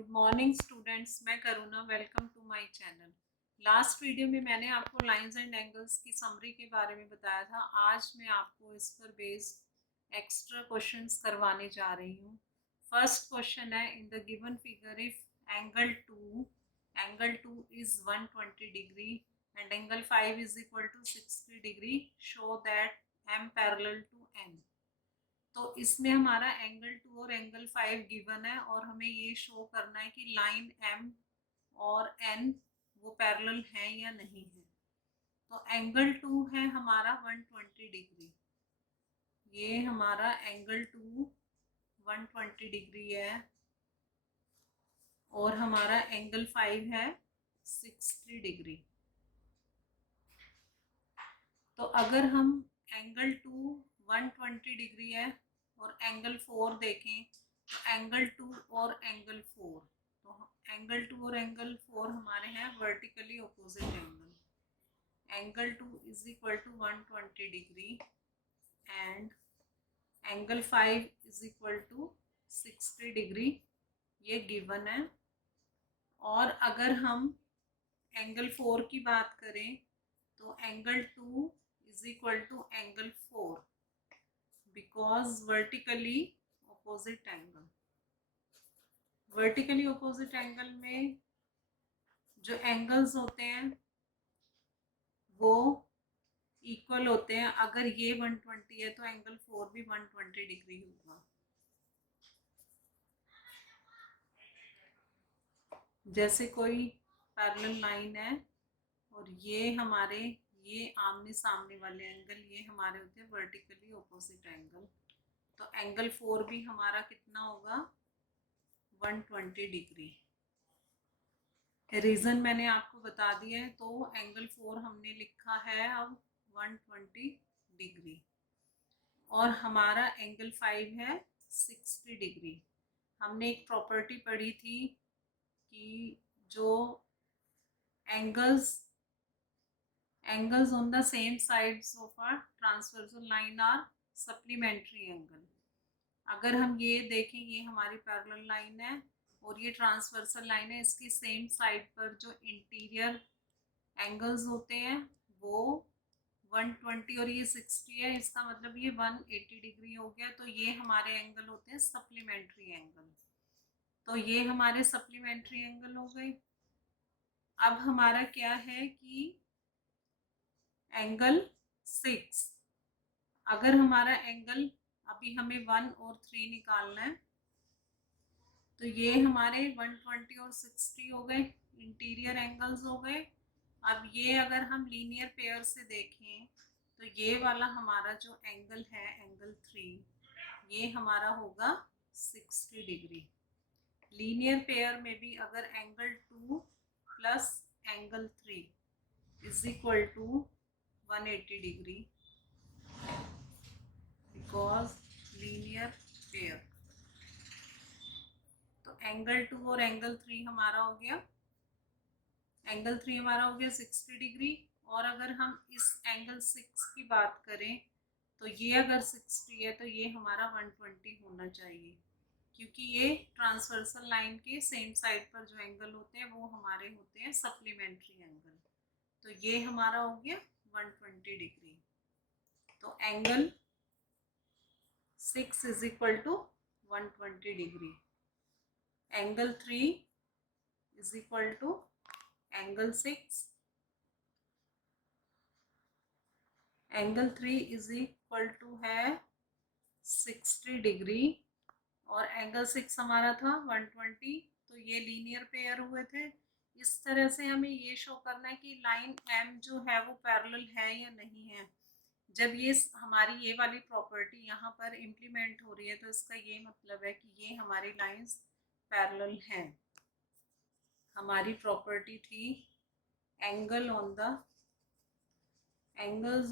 Good morning students, मैं Karuna. Welcome to my channel. Last video में मैंने आपको लाइंस एंड एंगल्स की समरी के बारे में बताया था। आज मैं आपको इस पर बेस्ड एक्स्ट्रा क्वेश्चंस करवाने जा रही हूँ। फर्स्ट क्वेश्चन है, in the given figure if angle two is 120 degree and angle 5 is equal to 60 degree, show that M parallel to N. तो इसमें हमारा एंगल 2 और एंगल 5 गिवन है और हमें ये शो करना है कि लाइन एम और एन वो पैरेलल है या नहीं है। तो एंगल 2 है हमारा 120 डिग्री, ये हमारा एंगल 2 120 डिग्री है और हमारा एंगल 5 है 60 डिग्री। तो अगर हम एंगल 2 120 डिग्री है और एंगल 4 देखें तो एंगल 2 और एंगल 4, तो एंगल 2 और एंगल 4 हमारे हैं vertically opposite angle. Angle 2 is equal to 120 degree and angle 5 is equal to 60 degree, ये गिवन है। और अगर हम एंगल 4 की बात करें तो angle 2 is equal to angle 4 because vertically opposite angle. Vertically opposite angle में जो एंगल्स होते हैं वो इक्वल होते हैं। अगर ये 120 है तो एंगल 4 भी 120 डिग्री होगा। जैसे कोई पैरेलल लाइन है और ये आमने सामने वाले एंगल ये हमारे होते हैं वर्टिकली ऑपोजिट एंगल, तो एंगल 4 भी हमारा कितना होगा 120 डिग्री। रीजन मैंने आपको बता दिया है। तो एंगल 4 हमने लिखा है अब 120 डिग्री और हमारा एंगल 5 है 60 डिग्री। हमने एक प्रॉपर्टी पढ़ी थी कि जो angles on the same sides of a transversal line are supplementary angle. अगर हम ये देखें, ये हमारी पैरेलल लाइन है और ये ट्रांसवर्सल लाइन है, इसकी सेम साइड पर जो इंटीरियर एंगल्स होते हैं वो 120 और ये 60 है, इसका मतलब ये 180 डिग्री हो गया। तो ये हमारे एंगल होते हैं सप्लीमेंट्री एंगल। तो ये हमारे सप्लीमेंट्री एंगल हो गए। अब हमारा क्या है कि एंगल 6, अगर हमारा एंगल अभी हमें 1 और 3 निकालना है तो ये हमारे 120 और 60 हो गए, इंटीरियर एंगल्स हो गए। अब ये अगर हम लीनियर पेयर से देखें तो ये वाला हमारा जो एंगल है एंगल 3, ये हमारा होगा 60 डिग्री। लीनियर पेयर में भी अगर angle 2 plus angle 3 is equal to 180 degree because linear pair, तो एंगल 2 और एंगल 3 हमारा हो गया, एंगल 3 हमारा हो गया 60 डिग्री। और अगर हम इस एंगल 6 की बात करें तो ये अगर 60 है तो ये हमारा 120 होना चाहिए, क्योंकि ये ट्रांसवर्सल लाइन के सेम साइड पर जो एंगल होते हैं वो हमारे होते हैं सप्लीमेंट्री एंगल। तो ये हमारा हो गया 120 डिग्री। तो angle 6 is equal to 120 degree. Angle 3 is equal to angle 6, angle 3 is equal to है 60 डिग्री और एंगल 6 हमारा था 120, तो ये लीनियर पेयर हुए थे। इस तरह से हमें ये शो करना है कि लाइन एम जो है वो पैरेलल है या नहीं है। जब ये हमारी ये वाली प्रॉपर्टी यहाँ पर इम्प्लीमेंट हो रही है तो इसका ये मतलब है कि ये हमारी लाइंस पैरेलल हैं। हमारी प्रॉपर्टी थी angles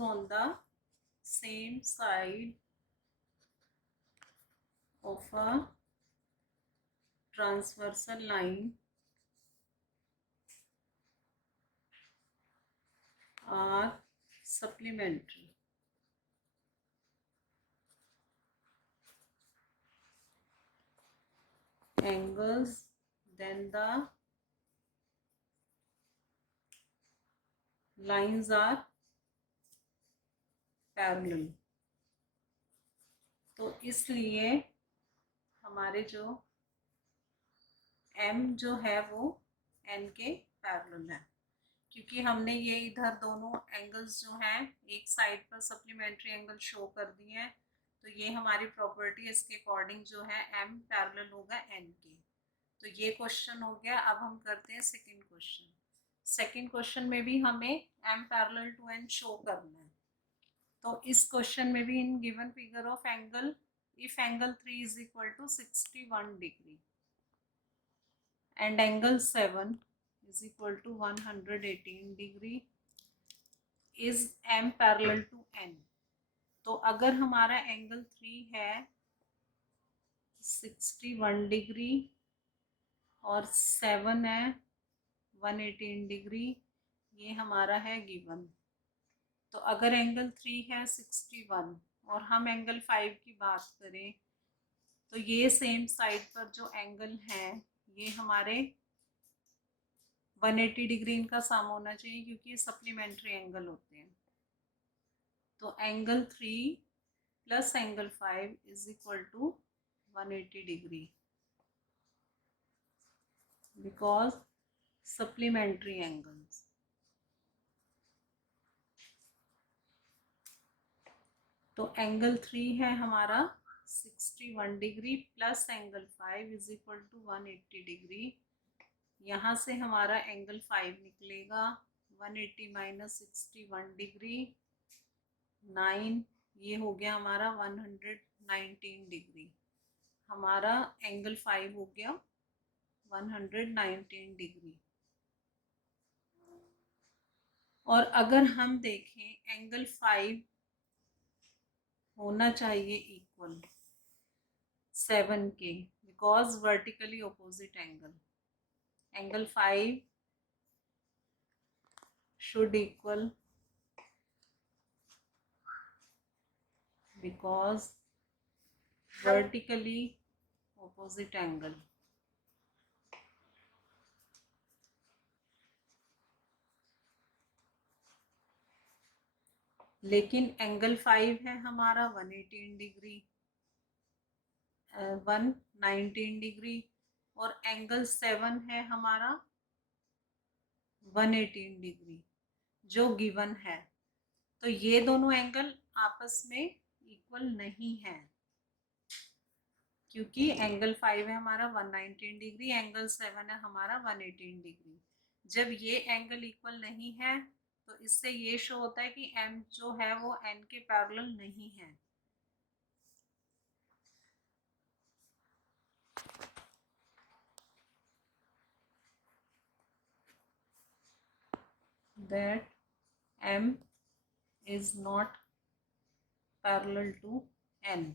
on the same side of a transversal line are supplementary. Angles then the lines are parallel. तो इसलिए हमारे जो m जो है वो n के पैरेलल है, क्योंकि हमने ये इधर दोनों एंगल्स जो हैं एक साइड पर सप्लीमेंट्री एंगल शो कर दिए हैं, तो ये हमारी प्रॉपर्टी इसके अकॉर्डिंग जो है m पैरेलल होगा n के। तो ये क्वेश्चन हो गया। अब हम करते हैं सेकंड क्वेश्चन। सेकंड क्वेश्चन में भी हमें m parallel to n show करना है। तो इस क्वेश्चन में भी in given figure of angle, if angle 3 is equal to 61 degree and angle 7 is equal to 118 degree is m parallel to n। तो अगर हमारा एंगल 3 है 61 डिग्री और 7 है 118 डिग्री, ये हमारा है गिवन। तो अगर एंगल 3 है 61 और हम एंगल 5 की बात करें, तो ये सेम साइड पर जो एंगल है ये हमारे 180 डिग्री इनका सम होना चाहिए, क्योंकि ये सप्लीमेंट्री एंगल होते हैं। तो angle 3 plus angle 5 is equal to 180 degree, because supplementary angles. तो एंगल 3 है हमारा 61 degree plus angle 5 is equal to 180 degree. यहाँ से हमारा एंगल 5 निकलेगा 180 माइनस 61 डिग्री 9, ये हो गया हमारा 119 डिग्री। हमारा एंगल 5 हो गया 119 डिग्री। और अगर हम देखें एंगल 5 होना चाहिए इक्वल 7 के, because vertically opposite angle. Angle 5 should equal because vertically opposite angle। लेकिन एंगल 5 है हमारा 118 डिग्री 119 डिग्री और एंगल 7 है हमारा 118 डिग्री जो गिवन है। तो ये दोनों एंगल आपस में इक्वल नहीं है, क्योंकि एंगल 5 है हमारा 119 डिग्री, एंगल 7 है हमारा 118 डिग्री। जब ये एंगल इक्वल नहीं है तो इससे ये शो होता है कि m जो है वो n के पैरेलल नहीं है। That m is not parallel to n।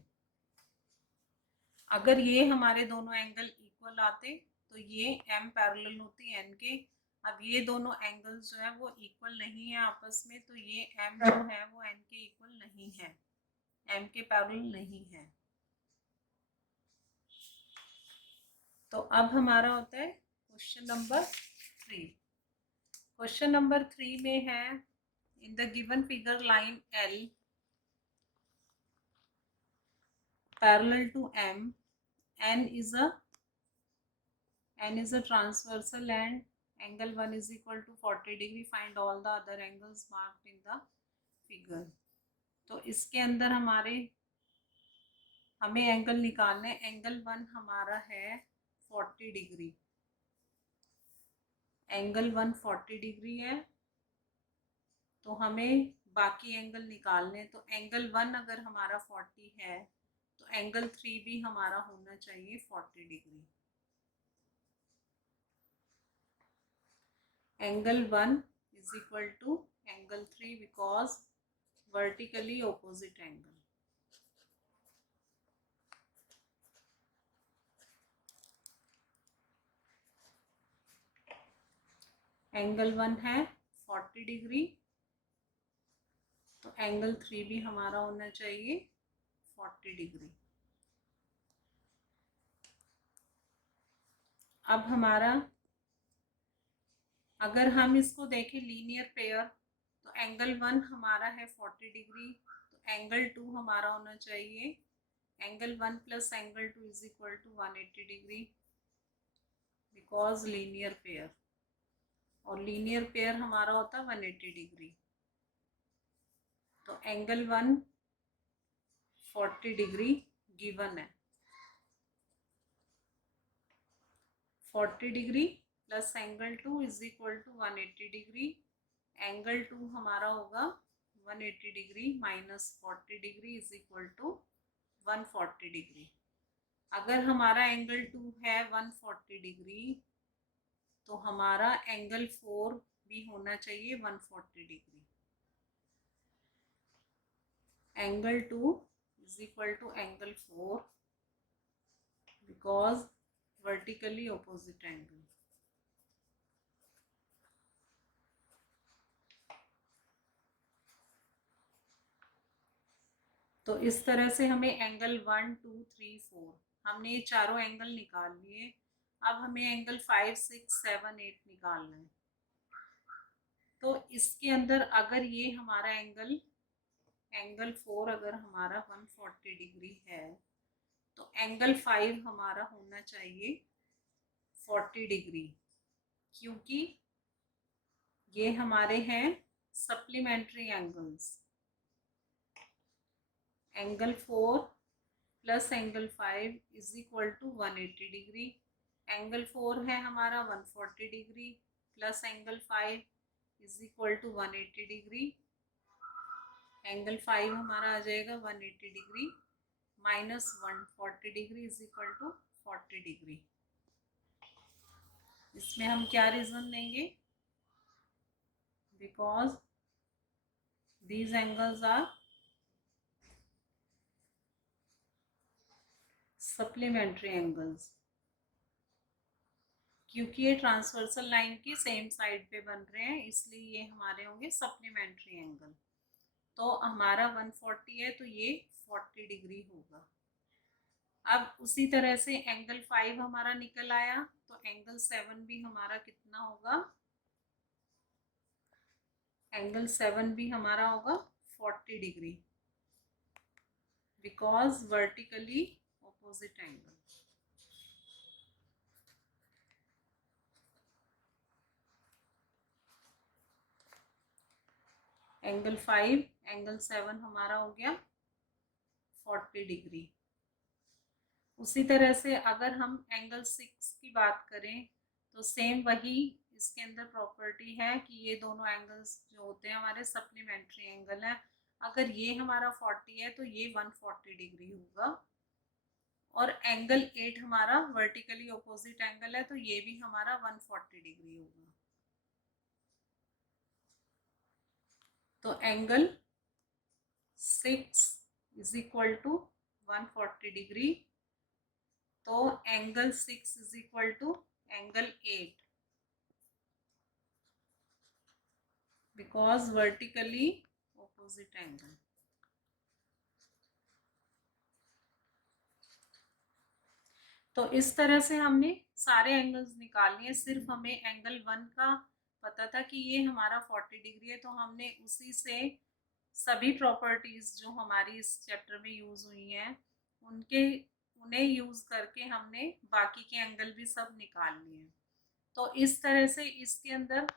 अगर ये हमारे दोनों एंगल इक्वल आते तो ये m पैरेलल होती n के। अब ये दोनों एंगल्स जो है वो इक्वल नहीं है आपस में, तो ये m जो है वो n के इक्वल नहीं है, m के पैरेलल नहीं है। तो अब हमारा होता है क्वेश्चन नंबर 3। क्वेश्चन नंबर 3 में है in the given figure line L parallel to M, N is a transversal and angle 1 is equal to 40 degree, find all the other angles marked in the figure। तो इसके अंदर हमें angle निकालने। Angle 1 हमारा है 40 degree, angle 1 40 degree है, तो हमें बाकी एंगल निकालने। तो एंगल 1 अगर हमारा 40 है तो एंगल 3 भी हमारा होना चाहिए 40 degree. Angle 1 is equal to angle 3 because vertically opposite angle. Angle 1 है 40 डिग्री, तो एंगल 3 भी हमारा होना चाहिए 40 डिग्री। अब हमारा अगर हम इसको देखें लीनियर पेयर, तो एंगल 1 हमारा है 40 डिग्री, तो एंगल 2 हमारा होना चाहिए angle 1 plus angle 2 is equal to 180 degree, because linear pair, और लीनियर पेयर हमारा होता है 180 डिग्री। तो एंगल 1 40 डिग्री गिवन है, 40 degree plus angle 2 is equal to 180 degree. Angle 2 हमारा होगा 180 degree minus 40 degree is equal to 140 degree. अगर हमारा एंगल 2 है 140 डिग्री, तो हमारा एंगल 4 भी होना चाहिए 140 degree. Angle 2 is equal to angle 4 because vertically opposite angle. तो इस तरह से हमें एंगल 1 2 3 4 हमने ये चारों एंगल निकाल लिए। अब हमें एंगल 5 6 7 8 निकालना है। तो इसके अंदर अगर ये हमारा एंगल 4 अगर हमारा 140 डिग्री है, तो एंगल 5 हमारा होना चाहिए 40 डिग्री, क्योंकि ये हमारे हैं supplementary angles. Angle 4 plus angle 5 is equal to 180 degree. Angle 4 है हमारा 140 degree plus angle 5 is equal to 180 degree. Angle 5 हमारा आ जाएगा 180 degree minus 140 degree is equal to 40 degree. इसमें हम क्या रीजन देंगे? Because these angles are supplementary angles, क्योंकि ये ट्रांसवर्सल लाइन की सेम साइड पे बन रहे हैं, इसलिए ये हमारे होंगे सप्लीमेंट्री एंगल। तो हमारा 140 है तो ये 40 डिग्री होगा। अब उसी तरह से एंगल 5 हमारा निकल आया, तो एंगल 7 भी हमारा कितना होगा? एंगल 7 भी हमारा होगा 40 degree, because vertically opposite angle. Angle 5 angle 7 हमारा हो गया 40 डिग्री। उसी तरह से अगर हम एंगल 6 की बात करें, तो सेम वही इसके अंदर प्रॉपर्टी है कि ये दोनों एंगल्स जो होते हैं हमारे सप्लीमेंट्री एंगल हैं। अगर ये हमारा 40 है तो ये 140 डिग्री होगा, और एंगल 8 हमारा वर्टिकली ऑपोजिट एंगल है तो ये भी हमारा 140 डिग्री होगा। तो angle 6 is equal to 140 degree, तो angle 6 is equal to angle 8, because vertically opposite angle. तो इस तरह से हमने सारे एंगल्स निकाल लिए। सिर्फ हमें एंगल 1 का पता था कि ये हमारा 40 डिग्री है, तो हमने उसी से सभी प्रॉपर्टीज जो हमारी इस चैप्टर में यूज हुई हैं उन्हें यूज करके हमने बाकी के एंगल भी सब निकाल लिए। तो इस तरह से इसके अंदर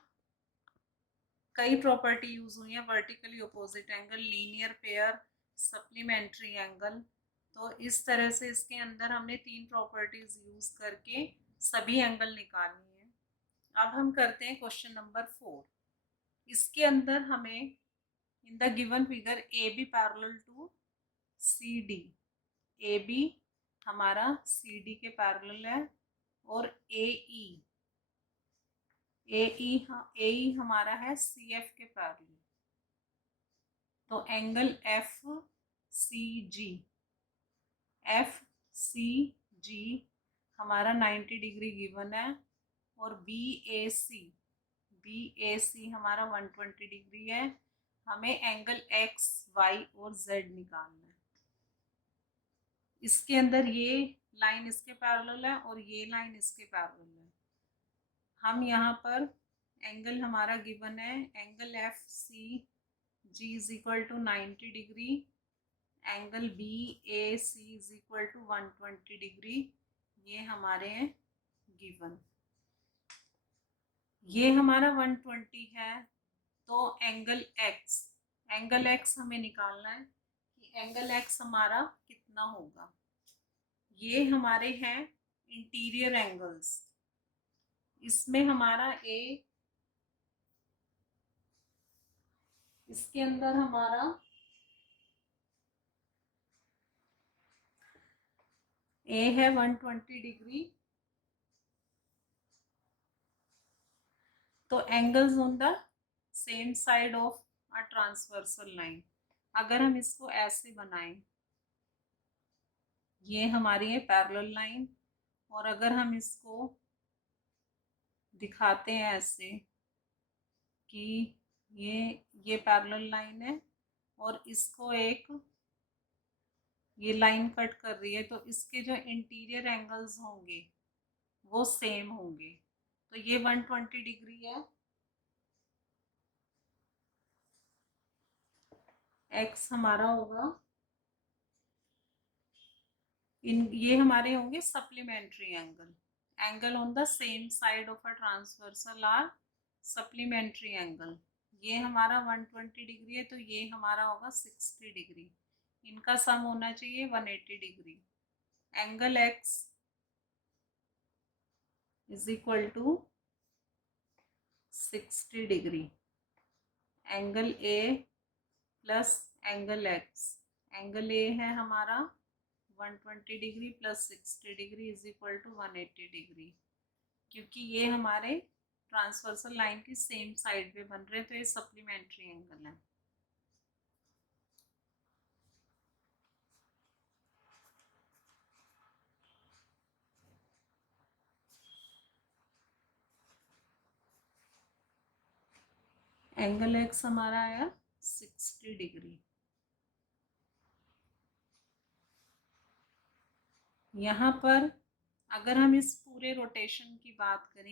कई प्रॉपर्टी यूज हुई हैं, vertically opposite angle, linear pair, supplementary angle. तो इस तरह से इसके अंदर हमने 3 प्रॉपर्टीज यूज करके सभी एंगल निकालनी है। अब हम करते हैं क्वेश्चन नंबर 4। इसके अंदर हमें in the given figure A B parallel to C D, A B हमारा सी डी के पैरेलल है, और ए ई हमारा है सी एफ के पैरेलल। तो एंगल एफ सी जी हमारा 90 डिग्री गिवन है, और बी ए सी हमारा 120 डिग्री है। हमें एंगल एक्स वाई और जेड निकालना है। इसके अंदर ये लाइन इसके पैरेलल है और ये लाइन इसके पैरेलल है। हम यहाँ पर एंगल हमारा गिवन है, angle F C G is equal to 90 degree, angle B A C is equal to 120 degree, ये हमारे हैं गिवन। ये हमारा 120 है, तो एंगल एक्स हमें निकालना है कि एंगल एक्स हमारा कितना होगा। ये हमारे हैं इंटीरियर एंगल्स, इसमें हमारा ए, इसके अंदर हमारा ए है 120 डिग्री, तो angles on the same side of a transversal line. अगर हम इसको ऐसे बनाएं, ये हमारी है पैरेलल लाइन, और अगर हम इसको दिखाते हैं ऐसे कि ये पैरेलल लाइन है और इसको एक ये लाइन कट कर रही है, तो इसके जो इंटीरियर एंगल्स होंगे वो सेम होंगे। तो ये 120 डिग्री है, एक्स हमारा होगा, ये हमारे होंगे supplementary angle. Angle on the same side of a transversal are supplementary angle. ये हमारा 120 डिग्री है, तो ये हमारा होगा 60 डिग्री। इनका सम होना चाहिए 180 degree. Angle X is equal to 60 degree, angle A plus angle X. Angle A है हमारा 120 degree plus 60 degree is equal to 180 degree. क्योंकि ये हमारे ट्रांसवर्सल लाइन की सेम साइड पे बन रहे हैं, तो ये सप्लीमेंट्री एंगल है। एंगल एक्स हमारा आया 60 डिग्री। यहाँ पर अगर हम इस पूरे रोटेशन की बात करें,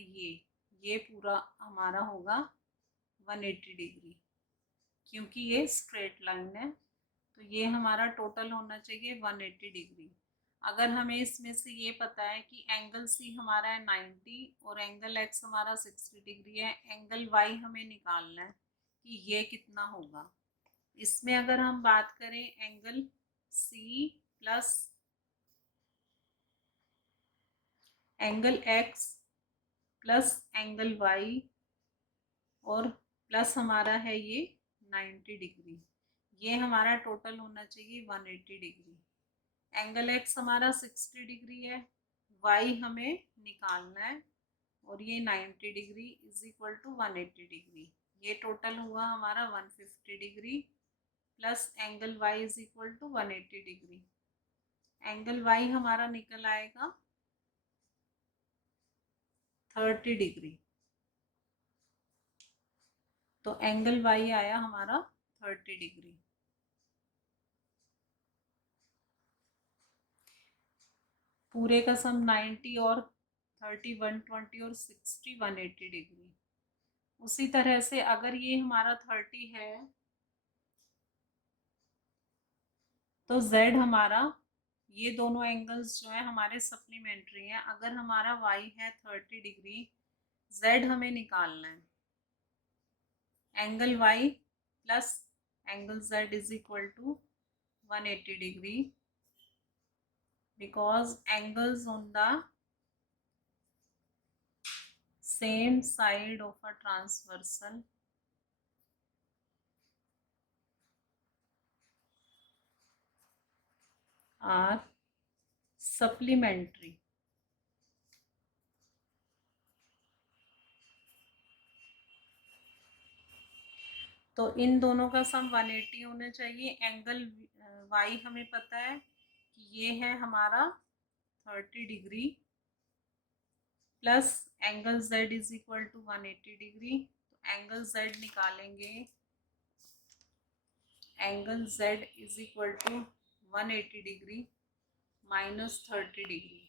ये पूरा हमारा होगा 180 डिग्री, क्योंकि ये स्ट्रेट लाइन है, तो ये हमारा टोटल होना चाहिए 180 डिग्री। अगर हमें इसमें से ये पता है कि एंगल सी हमारा है 90 और एंगल एक्स हमारा 60 डिग्री है, एंगल वाई हमें निकालना है कि ये कितना होगा। इसमें अगर हम बात करें angle C plus angle X plus angle Y और प्लस हमारा है ये 90 डिग्री, ये हमारा टोटल होना चाहिए 180 डिग्री। एंगल एक्स हमारा 60 डिग्री है, वाई हमें निकालना है, और ये 90 degree is equal to 180 degree. ये टोटल हुआ हमारा 150 degree plus angle Y is equal to 180 degree. Angle Y हमारा निकल आएगा 30 डिग्री, तो एंगल वाई आया हमारा 30 डिग्री। पूरे का सम 90 और 30 120 और 60 180 डिग्री। उसी तरह से अगर ये हमारा 30 है तो z हमारा, ये दोनों एंगल्स जो है हमारे सप्लीमेंट्री हैं। अगर हमारा y है 30 डिग्री, z हमें निकालना है, angle y plus angle z is equal to 180 degree, because angles on the same side of a transversal are supplementary। तो इन दोनों का सम 180 होना चाहिए। एंगल y हमें पता है कि ये है हमारा 30 degree plus angle z is equal to 180 degree. तो एंगल z निकालेंगे, angle z is equal to 180 degree, -30 degree.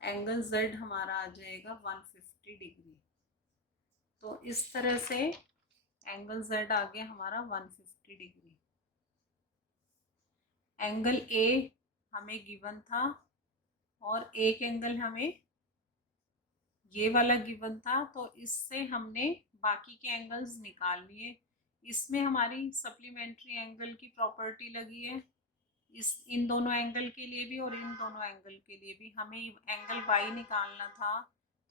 Angle Z हमारा आ जाएगा 150 डिग्री। तो इस तरह से एंगल Z आ गया हमारा 150 डिग्री। एंगल A हमें गिवन था और एक एंगल हमें ये वाला गिवन था, तो इससे हमने बाकी के एंगल्स निकाल लिए। इसमें हमारी सप्लीमेंट्री एंगल की प्रॉपर्टी लगी है, इन दोनों एंगल के लिए भी और इन दोनों एंगल के लिए भी। हमें एंगल Y निकालना था,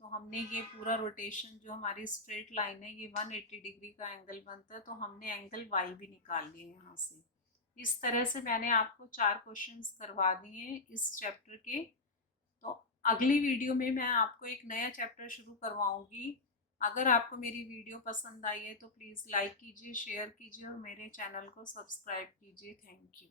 तो हमने ये पूरा रोटेशन जो हमारी स्ट्रेट लाइन है ये 180 डिग्री का एंगल बनता है, तो हमने एंगल Y भी निकाल लिए यहाँ से। इस तरह से मैंने आपको 4 क्वेश्चंस करवा दिए इस चैप्टर के। तो अगली वीडियो में मैं आपको एक नया चैप्टर शुरू करवाऊंगी। अगर आपको मेरी वीडियो पसंद आई है तो प्लीज़ लाइक कीजिए, शेयर कीजिए और मेरे चैनल को सब्सक्राइब कीजिए। Thank you.